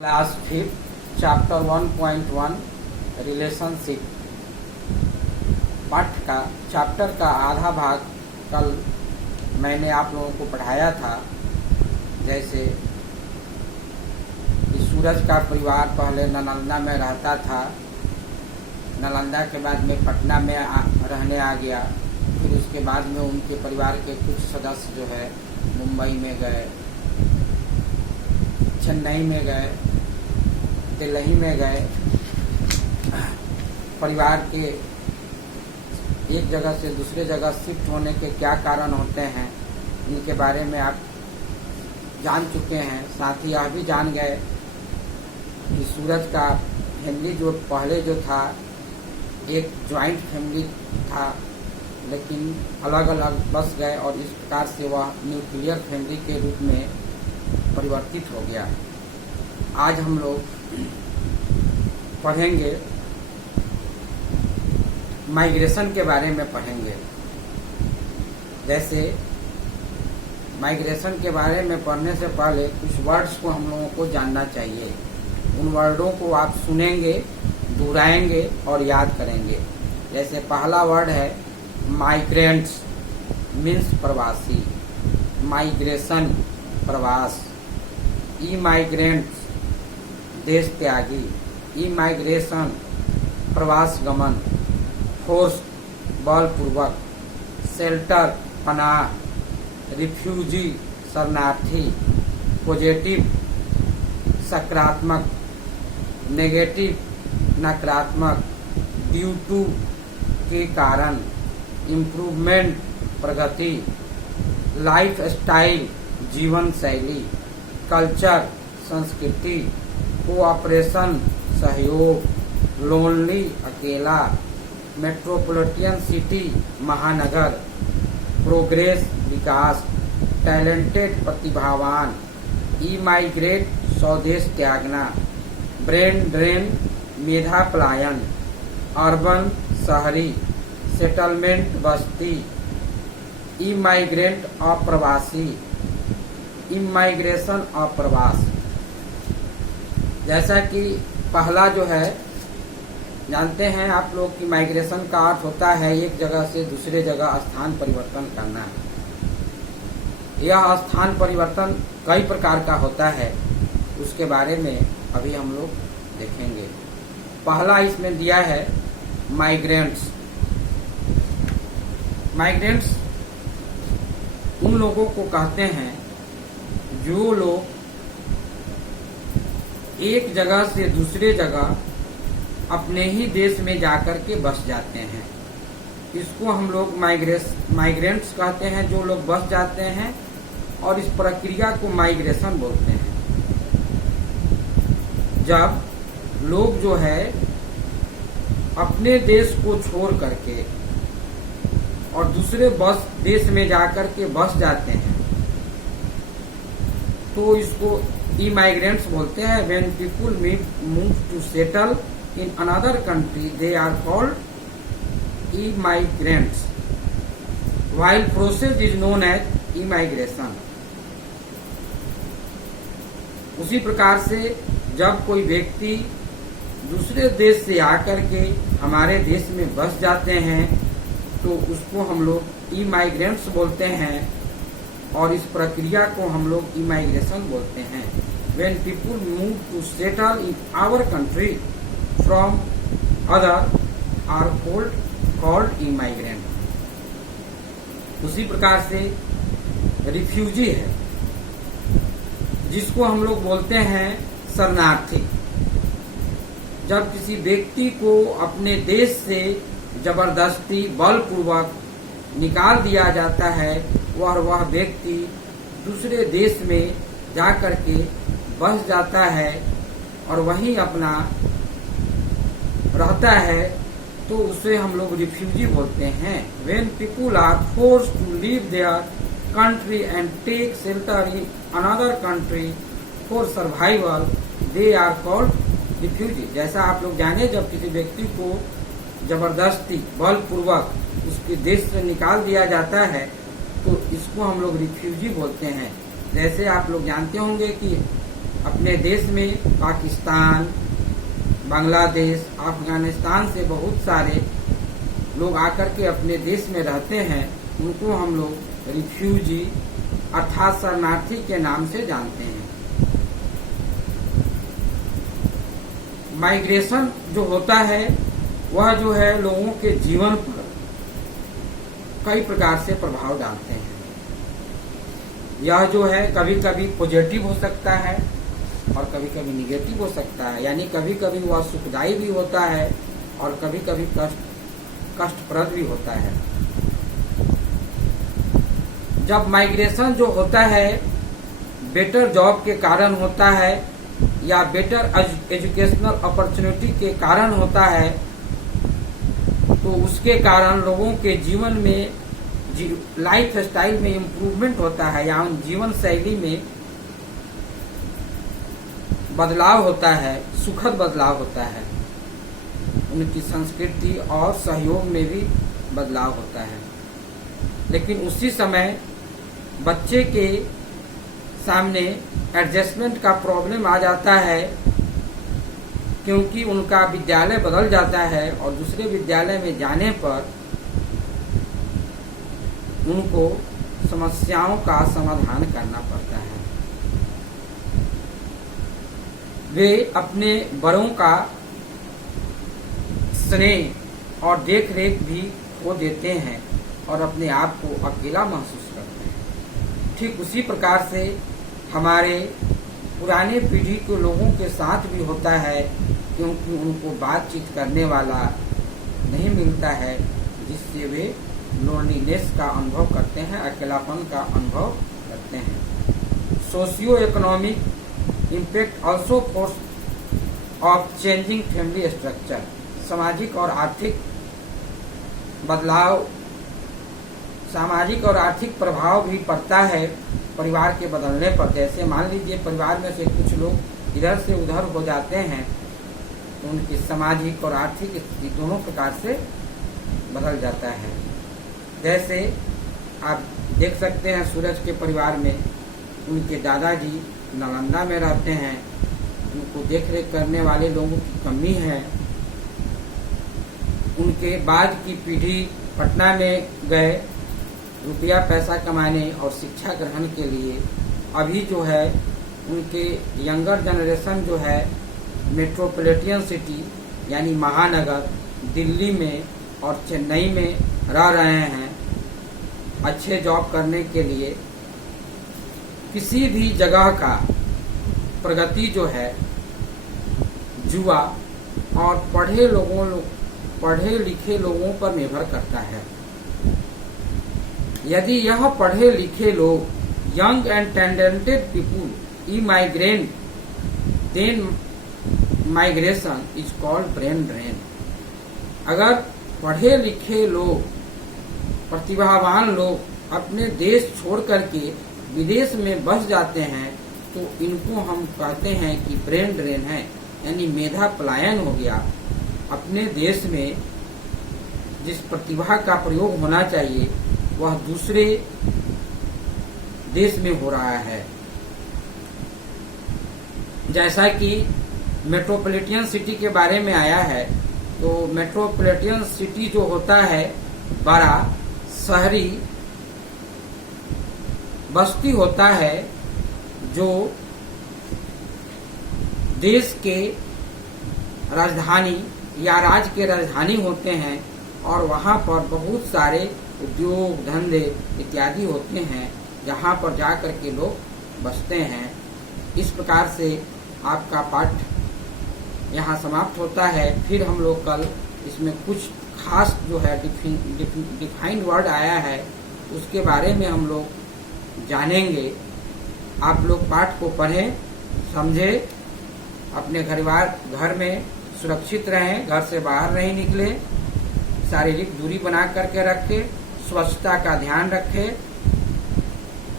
Class 5 chapter 1.1 relationship पाठ का chapter का आधा भाग कल मैंने आप लोगों को पढ़ाया था। जैसे कि सूरज का परिवार पहले नालंदा में रहता था, नालंदा के बाद में पटना में रहने आ गया। फिर उसके बाद में उनके परिवार के कुछ सदस्य जो है मुंबई में गए, चेन्नई में गए, दिल्ली में गए। परिवार के एक जगह से दूसरे जगह शिफ्ट होने के क्या कारण होते हैं इनके बारे में आप जान चुके हैं। साथ ही यह भी जान गए कि सूरज का फैमिली जो पहले जो था एक जॉइंट फैमिली था, लेकिन अलग अलग बस गए और इस प्रकार से वह न्यूक्लियर फैमिली के रूप में परिवर्तित हो गया। आज हम लोग पढ़ेंगे माइग्रेशन के बारे में पढ़ेंगे। जैसे माइग्रेशन के बारे में पढ़ने से पहले कुछ वर्ड्स को हम लोगों को जानना चाहिए। उन वर्डों को आप सुनेंगे, दोहराएंगे और याद करेंगे। जैसे पहला वर्ड है माइग्रेंट्स, मीन्स प्रवासी। माइग्रेशन प्रवास। इमाइग्रेंट्स देश त्यागी। इमाइग्रेशन प्रवास गमन। फोर्स बलपूर्वक। शेल्टर पनाह। रिफ्यूजी शरणार्थी। पॉजिटिव सकारात्मक। नेगेटिव नकारात्मक। ड्यू टू के कारण। इम्प्रूवमेंट प्रगति। लाइफ स्टाइल जीवन शैली। कल्चर संस्कृति। कोऑपरेशन सहयोग। लोनली अकेला। मेट्रोपॉलिटन सिटी महानगर। प्रोग्रेस विकास। टैलेंटेड प्रतिभावान। इमाइग्रेट स्वदेश त्यागना। ब्रेन ड्रेन मेधा पलायन। अर्बन शहरी। सेटलमेंट बस्ती। इमाइग्रेंट अप्रवासी। इमाइग्रेशन अप्रवास। जैसा कि पहला जो है जानते हैं आप लोग कि माइग्रेशन का अर्थ होता है एक जगह से दूसरे जगह स्थान परिवर्तन करना। यह स्थान परिवर्तन कई प्रकार का होता है, उसके बारे में अभी हम लोग देखेंगे। पहला इसमें दिया है माइग्रेंट्स। माइग्रेंट्स उन लोगों को कहते हैं जो लोग एक जगह से दूसरे जगह अपने ही देश में जाकर के बस जाते हैं। इसको हम लोग माइग्रेंट्स कहते हैं, जो लोग बस जाते हैं, और इस प्रक्रिया को माइग्रेशन बोलते हैं। जब लोग जो है अपने देश को छोड़ करके और दूसरे देश में जाकर के बस जाते हैं तो इसको इमाइग्रेंट्स बोलते हैं। When people move to settle in another country, they are called immigrants, while process is known as immigration. उसी प्रकार से जब कोई व्यक्ति दूसरे देश से आकर के हमारे देश में बस जाते हैं तो उसको हम लोग इमाइग्रेंट्स बोलते हैं, और इस प्रक्रिया को हम लोग इमाइग्रेशन बोलते हैं। When people move to settle in our country from other are called immigrant. उसी प्रकार से रिफ्यूजी है, जिसको हम लोग बोलते हैं शरणार्थी। जब किसी व्यक्ति को अपने देश से जबरदस्ती बलपूर्वक निकाल दिया जाता है, वह व्यक्ति दूसरे देश में जाकर के बस जाता है और वहीं अपना रहता है, तो उसे हम लोग रिफ्यूजी बोलते हैं। When people are forced to leave their country and take shelter in another country for survival, they are called refugee. जैसा आप लोग जाने, जब किसी व्यक्ति को जबरदस्ती बलपूर्वक उसके देश से निकाल दिया जाता है तो इसको हम लोग रिफ्यूजी बोलते हैं। जैसे आप लोग जानते होंगे कि अपने देश में पाकिस्तान, बांग्लादेश, अफगानिस्तान से बहुत सारे लोग आकर के अपने देश में रहते हैं। उनको हम लोग रिफ्यूजी अर्थात शरणार्थी के नाम से जानते हैं। माइग्रेशन जो होता है वह जो है लोगों के जीवन पर कई प्रकार से प्रभाव डालते हैं। यह जो है कभी कभी पॉजिटिव हो सकता है और कभी कभी निगेटिव हो सकता है, यानी कभी कभी वह सुखदायी भी होता है और कभी कभी कष्टप्रद भी होता है। जब माइग्रेशन जो होता है बेटर जॉब के कारण होता है या बेटर एजुकेशनल अपॉर्चुनिटी के कारण होता है, तो उसके कारण लोगों के जीवन में लाइफ स्टाइल में इम्प्रूवमेंट होता है या जीवन शैली में बदलाव होता है, सुखद बदलाव होता है। उनकी संस्कृति और सहयोग में भी बदलाव होता है। लेकिन उसी समय बच्चे के सामने एडजस्टमेंट का प्रॉब्लम आ जाता है, क्योंकि उनका विद्यालय बदल जाता है और दूसरे विद्यालय में जाने पर उनको समस्याओं का समाधान करना पड़ता है। वे अपने बड़ों का स्नेह और देख रेख भी खो देते हैं और अपने आप को अकेला महसूस करते हैं। ठीक उसी प्रकार से हमारे पुराने पीढ़ी के लोगों के साथ भी होता है, क्योंकि उनको बातचीत करने वाला नहीं मिलता है, जिससे वे लोनलीनेस का अनुभव करते हैं, अकेलापन का अनुभव करते हैं। Socio economic impact also force of changing family structure, सामाजिक और आर्थिक बदलाव, सामाजिक और आर्थिक प्रभाव भी पड़ता है परिवार के बदलने पर। जैसे मान लीजिए परिवार में से कुछ लोग इधर से उधर हो जाते हैं, तो उनकी सामाजिक और आर्थिक स्थिति दोनों प्रकार से बदल जाता है। जैसे आप देख सकते हैं सूरज के परिवार में उनके दादाजी नालंदा में रहते हैं, उनको देख रेख करने वाले लोगों की कमी है। उनके बाद की पीढ़ी पटना में गए रुपया पैसा कमाने और शिक्षा ग्रहण के लिए। अभी जो है उनके यंगर जनरेशन जो है मेट्रोपॉलिटन सिटी यानी महानगर दिल्ली में और चेन्नई में रह रहे हैं अच्छे जॉब करने के लिए। किसी भी जगह का प्रगति जो है युवा और पढ़े लिखे लोगों पर निर्भर करता है। यदि यह पढ़े लिखे लोग young and talented people emigrate, then migration is called brain drain. अगर पढ़े लिखे लोग, प्रतिभावान लोग अपने देश छोड़ करके विदेश में बस जाते हैं, तो इनको हम कहते हैं कि ब्रेन ड्रेन है, यानी मेधा पलायन हो गया। अपने देश में जिस प्रतिभा का प्रयोग होना चाहिए वह दूसरे देश में हो रहा है। जैसा कि मेट्रोपॉलिटन सिटी के बारे में आया है, तो मेट्रोपॉलिटन सिटी जो होता है बड़ा शहरी बस्ती होता है, जो देश के राजधानी या राज्य के राजधानी होते हैं और वहाँ पर बहुत सारे उद्योग धंधे इत्यादि होते हैं, जहाँ पर जाकर के लोग बसते हैं। इस प्रकार से आपका पाठ यहाँ समाप्त होता है। फिर हम लोग कल इसमें कुछ खास जो है डिफाइंड वर्ड आया है उसके बारे में हम लोग जानेंगे। आप लोग पाठ को पढ़ें, समझें, अपने घर में सुरक्षित रहें, घर से बाहर नहीं निकलें, शारीरिक दूरी बना करके रखें, स्वच्छता का ध्यान रखें